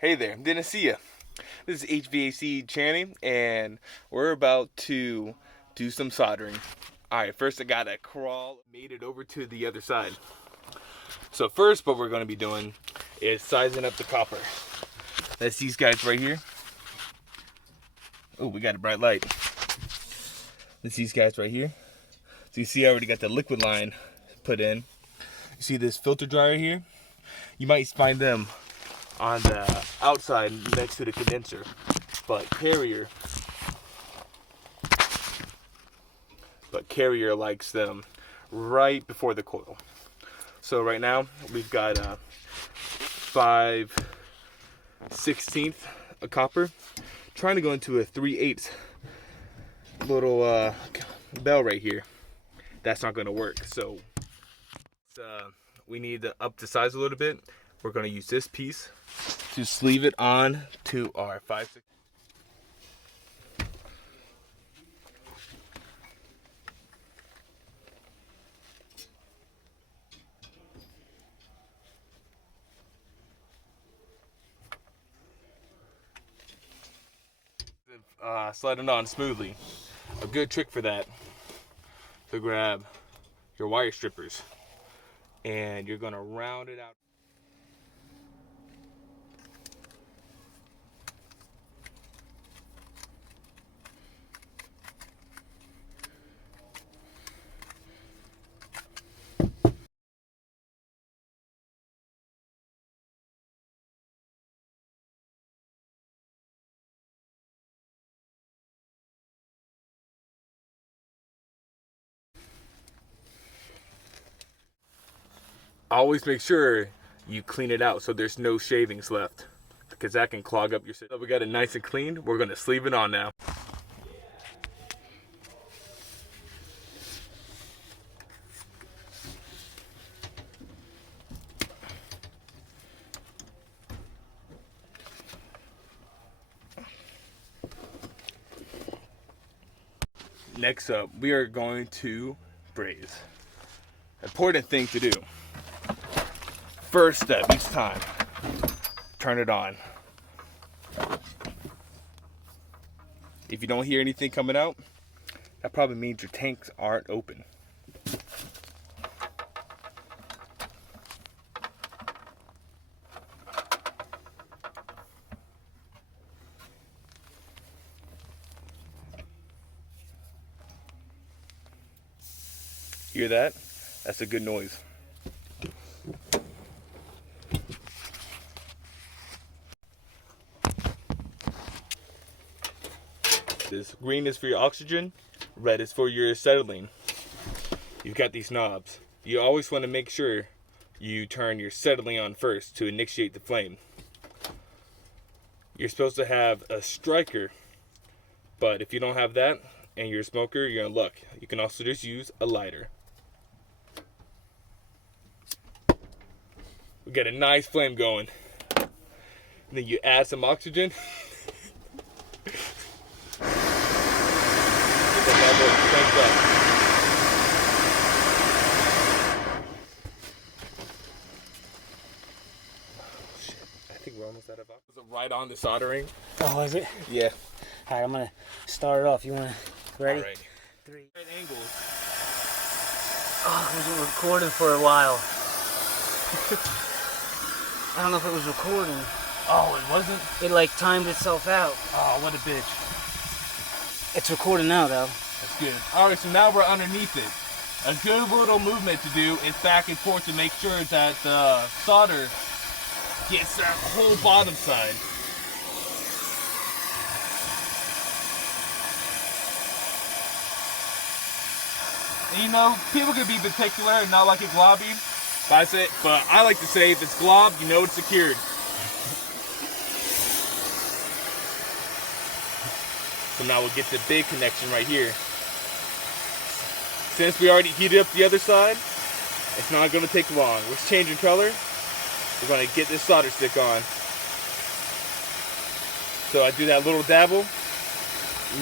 Hey there, didn't see ya. This is Hvac Channy, and we're about to do some soldering. Alright, first I gotta crawl, made it over to the other side. So first what we're gonna be doing is sizing up the copper. That's these guys right here. Oh, we got a bright light. That's these guys right here. So you see I already got the liquid line put in. You see this filter dryer here? You might find them on the outside next to the condenser, but Carrier likes them right before the coil. So right now we've got 5/16 of copper, trying to go into a 3/8 little bell right here. That's not going to work, so we need to up the size a little bit. We're going to use this piece to sleeve it on to our 5/16. Slide it on smoothly. A good trick for that, to grab your wire strippers and you're going to round it out. Always make sure you clean it out so there's no shavings left, because that can clog up your system. So we got it nice and clean. We're going to sleeve it on now. Next up, we are going to braze. Important thing to do. First step each time, turn it on. If you don't hear anything coming out, that probably means your tanks aren't open. Hear that? That's a good noise. This green is for your oxygen, red is for your acetylene. You've got these knobs. You always want to make sure you turn your acetylene on first to initiate the flame. You're supposed to have a striker, but if you don't have that and you're a smoker, you're in luck. You can also just use a lighter. We got a nice flame going. And then you add some oxygen. I think we're almost out of oxygen. Was it right on the soldering? Oh, is it? Yeah. All right, I'm gonna start it off. You wanna ready? All right. 3 Right angles. Oh, it wasn't recording for a while. I don't know if it was recording. Oh, it wasn't? It like timed itself out. Oh, what a bitch. It's recording now though. That's good. All right, so now we're underneath it. A good little movement to do is back and forth to make sure that the solder gets that whole bottom side. And you know, people can be particular and not like it globby. But I like to say if it's glob, you know it's secured. So now we'll get the big connection right here. Since we already heated up the other side, it's not going to take long. We're changing color. We're going to get this solder stick on. So I do that little dabble.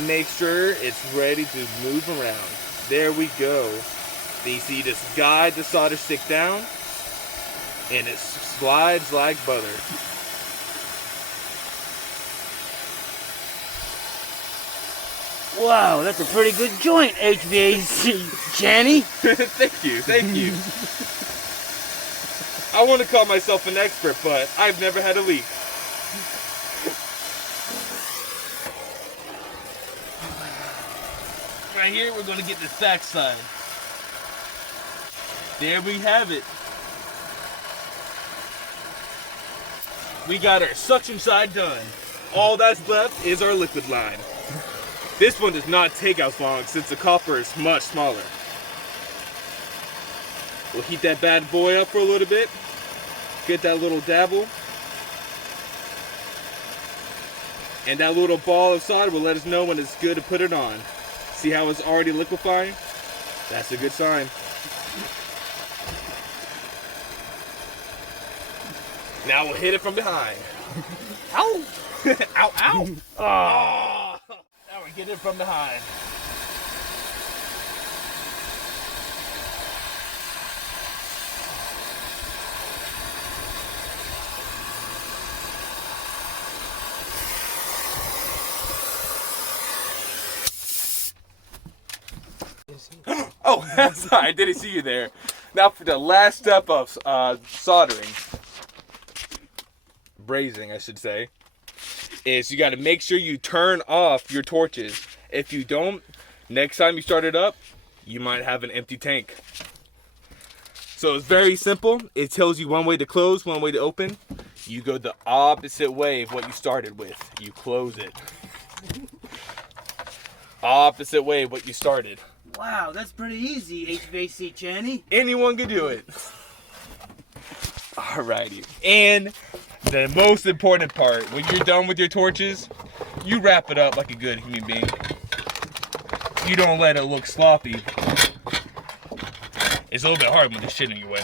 Make sure it's ready to move around. There we go. Then you see, just guide the solder stick down, and it slides like butter. Wow, that's a pretty good joint, HVAC Channy. Thank you, thank you. I want to call myself an expert, but I've never had a leak. Right here, we're going to get this back side. There we have it. We got our suction side done. All that's left is our liquid line. This one does not take as long since the copper is much smaller. We'll heat that bad boy up for a little bit. Get that little dabble. And that little ball of solder will let us know when it's good to put it on. See how it's already liquefying? That's a good sign. Now we'll hit it from behind. Ow! Ow, ow! Oh! Now we're getting it from behind. Oh, sorry, I didn't see you there. Now for the last step of soldering, brazing, I should say, is you got to make sure you turn off your torches. If you don't, next time you start it up, you might have an empty tank. So it's very simple. It tells you one way to close, one way to open. You go the opposite way of what you started with. You close it. Opposite way of what you started. Wow, that's pretty easy, HVAC Channy. Anyone can do it. Alrighty. And the most important part, when you're done with your torches, you wrap it up like a good human being. You don't let it look sloppy. It's a little bit hard when there's shit in your way.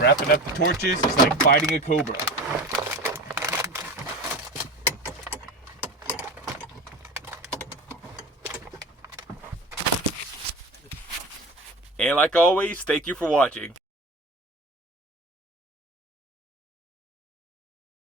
Wrapping up the torches is like fighting a cobra. And like always, thank you for watching.